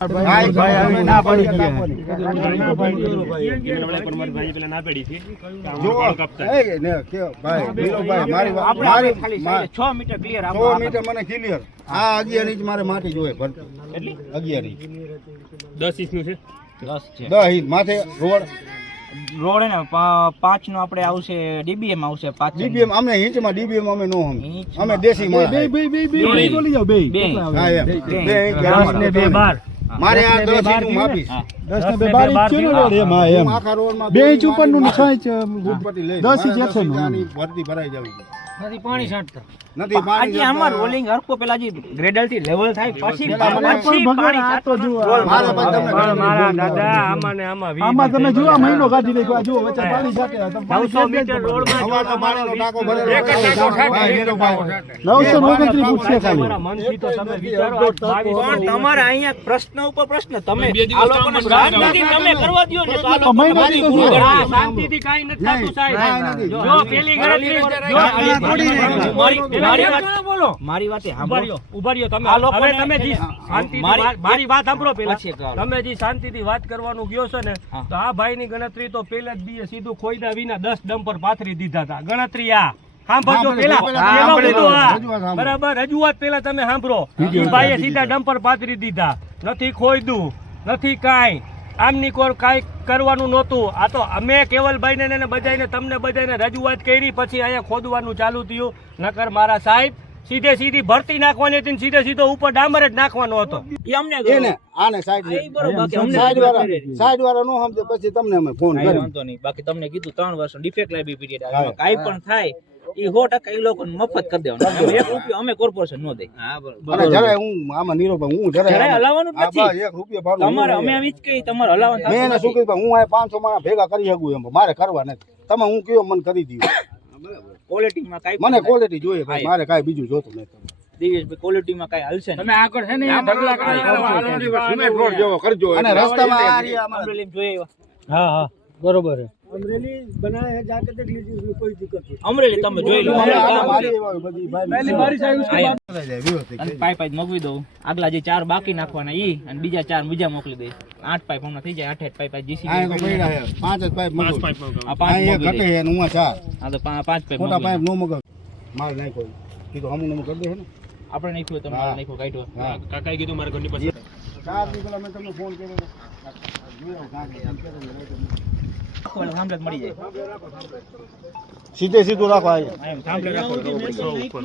મારી વાત- આપણે મારી આપણે ખાલી મા- છ મીટર ક્લિયર સો મીટર મને ક્લિયર આ અગિયાર ઇંચ મારે માટી જોઈએ અગિયાર ઇંચ. દસ છે? દસ ઇંચ. માથે રોડ. રોડ ને પાંચ નો આપણે આવશે ડીબીએમ આવશે પાંચ ડીબીએમ અમે ઇંચમાં ડીબીએમ અમે નો હમ. ઇંચ અમે દેશી માણસ. બે. બે. હા એમ. બે. બે ઇંચ. અમારે. મારે આ દસ ઇંચ હું માપીશ. હા. હું આખા રોડમાં બે ઇંચ ઉપરનું ને છ ઇંચ ફૂટપટ્ટી લઈશ. દસ ઇંચ છે નું ઇંચ આની ભરતી ભરાઈ જવી છે. નથી પાણી આમાં રોલિંગ હરકો પેલા જે ગ્રેડલથી લેવલ થાય પછી પછી પાણી છાંટવાનું જુઓ મારા મારવાનો. પછી તમને આમાં તમે જુઓ મહિનો કાઢી નાખ્યો આ જુઓ વચ્ચે પાણી સાથે તમે પાણી ક્યાં જાય છે? સવારનો પાણીનો ટાંકો ભરેલો. ભાઈ, હીરોભાઈ. નવસો ઓગણત્રીસ ફૂટ છે ખાલી પણ તમારે અહીંયા પ્રશ્ન ઉપર પ્રશ્ન તમે આ લોકોને શાંતિથી તમે કરવા દ્યો ને તો આ લોકો શાંતિથી કાંઈ નથી થતું સાહેબ જો પેલી ગણતરી જો થોડી મારી- વાત બોલો? મારી વાત સાંભળો. રહ્યો, તમે આ લોકોને હવે તમે જે એને- મારી- વાત- સાંભળો પેલા તમે જે શાંતિથી વાત કરવાનું ગયો છો ને તો આ ભાઈની ગણતરી તો પેલા જ બીએ સીધું ખોઈદા વિના દસ ડમ્પર પાથરી દીધા હતા. ગણતરી આ. સાંભળજો પેલા બરાબર રજૂઆત પેલા તમે સાંભળો. ભાઈ ભાઈએ સીધા ડમ્પર પાથરી દીધા. નથી ખોઈદું નથી કાંઈ. આમની કોર કાંઈ કરવાનું નહોતું. આ તો અમે કેવલભાઈને ને બધાને તમને બધાને રજૂઆત કરી, પછી અહીંયા ખોદવાનું ચાલુ થયું. નકર મારા સાહેબ સીધે સીધી ભરતી નાખવાની હતી સીધે સીધો ઉપર ડામર જ નાખવાનો હતો. અમને એને આને સાઈડ વાળા સાઈડ વાળા નો સમજે પછી તમને અમે ફોન વાંધો નહીં. બાકી તમને કીધું ત્રણ વર્ષ ડિફેક્ટ લાઈબી પીરિયડ આવે કઈ પણ થાય ઈ સો ટકા ઈ લોકો મફત કરી દેવાનું. એક રૂપિયો અમે કોર્પોરેશન નો દઈ અને જરાય હું આમાં નીરોભાઈ હું જરાય જરાય હલાવવાનું નથી. એક રૂપિયો ભાડું તમારે અમે એમ જ કહી તમારે હલાવવાનું મેં એને શું કીધું હું આ પાંચસો માણસ ભેગા કરી શકું એમ મારે કરવા નથી. તમે હું કયો મને કરી દઉં ક્વોલિટીમાં કાંઈ મને ક્વોલિટી જોઈએ ભાઈ મારે કાંઈ બીજું જોતું નથી થાય. દિવ્યેશભાઈ, ક્વોલિટીમાં કાંઈ હાલશે નહીં. આગળ છે ને જોઈએ હા હા બરોબર અમરેલી તમે જોઈ લો. આ ગામ મારી છે. એવા બધી ભાઈ- આયા. પાઇપ જ મોકલી દઉં. આગલા જે ચાર બાકી નાખવાના ઈ અને બીજા ચાર બીજા મોકલી દે આઠ પાઇપ હમણાં થઈ જાય આઠ આઠ પાઇપ જીસી પાંચ જ પાઇપ પાંચ પાઇપ આ પાંચ આ ઘટે અને હું આ ચાર. હા તો પા- પાંચ પાઇપ મોટા પાઇપ નો મગર માલ નાખો કીધું હમું નમું કરી દે ને. આપણે નાખ્યું તમે હા. નાખ્યું કાઢ્યો કાકાએ કીધું મારા ઘરની પાસે ચાર દી પેલા મેં તમને ફોન કર્યો. જોયો, કાંઈ મળી જાય. સીધે સીધું રાખો આ હા, એમ સાંભળે રાખો તો બરોબર.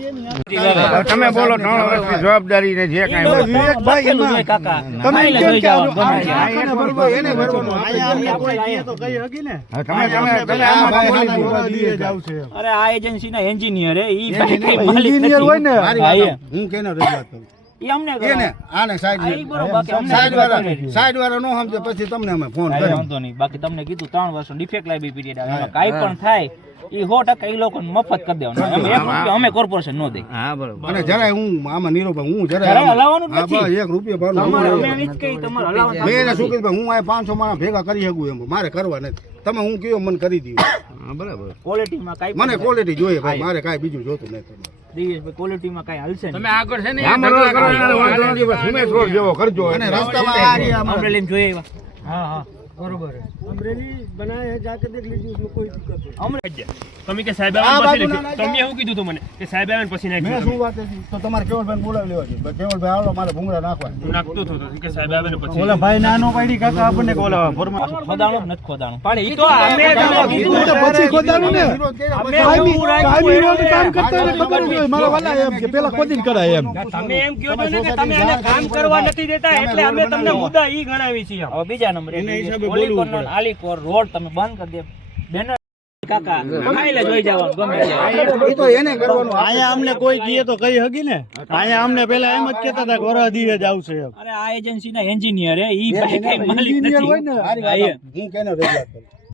તમે બોલો ત્રણ વર્ષની જવાબદારી ને જે વિવેકભાઈ જોઈએ કાકા તમે આઈને કેમ કે જવાનું, આ- એજન્સી ના. કોઈ અરે એન્જિનિયર. હોય ને. હું કેને રજૂઆત કરું? અમને એને આને સાઈડ સાઈડ વાળા સાઈડ વાળા નો સમજે પછી તમને અમે ફોન કાંઈ વાંધો નહીં. બાકી તમને કીધું ત્રણ વર્ષ ડિફેક્ટ લાઈબી પીરિયડ આવે. હા. કાંઈ પણ થાય એ સો ટકા એ લોકો મફત કરી દેવાનું. અમે કોર્પોરેશન નો દે અને જરાય હું આમાં નીરોભાઈ હું જરાય જરાય હલાવવાનું નથી. એક રૂપિયો ભાડું તમારે હું અમે લઉં. આવી જ કહીએ તમારે હલાવવાનું મેં શું કીધું હું આ પાંચસો માણસ ભેગા કરી શકું એમ. મારે કરવા નથી. તમે હું કયો મને કરી દઉં બરાબર. ક્વોલિટીમાં કાંઈ મને ક્વોલિટી જોઈએ ભાઈ મારે કાંઈ બીજું જોતું નથી. દિવ્યેશભાઈ, ક્વોલિટીમાં કઈ હાલશે તમે આગળ છે ને અને રસ્તામાં આ રહ્યા અમારા. અમરેલીમાં જોઈએ એવા. હા હા બરોબર અમરેલી તમે કે સાહેબ આવે પછી પછી તમે એવું કીધું તું મને કે સાહેબ આવે ને પછી મેં નાખ્યું શું વાત હતી? તો તમારે કેવલભાઈ બોલાવી લેવા છે કેવલભાઈ આવડો મારે ભૂંગળા નાખવા. હું નાખતો હતો તો. કે સાહેબ આવે ને પછી. ઓલા ભાઈ નાનો પાડી કાકા આપણને બોલાવા ફોરમાં ખોદાણો નથી ખોદાણું? પણ ઈ તો અમે કીધું તો પછી ખોદાનું ને. અમે એવું રોડ કામ કરતા ને ખબર હોય. મારા વાલા એમ કે પેલા ખોદીને કરાય એમ. તમે એમ કહો છો ને કે તમે એને કામ કરવા નથી દેતા એટલે અમે તમને મુદ્દા ઈ ગણાવી છીએ. હવે બીજા નંબરે એને હિસાબે ઓલી બોલવું પડે. આલી કોર, રોડ તમે બંધ કરી દે. બેનર કાકા ખાઈને જોઈ જવાનું ગમે એ તો એને કરવાનું અહીંયા અમને કોઈ કહે તો કઈ હકી ને. અહીંયા અમને પેલા એમ જ કહેતા હતા કે વરહ દીવે જ આવશે અરે આ એજન્સીના એન્જિનિયર હે ઈ માલિક નથી. હોય ને. મારી હા, કેને રજૂઆત કરું?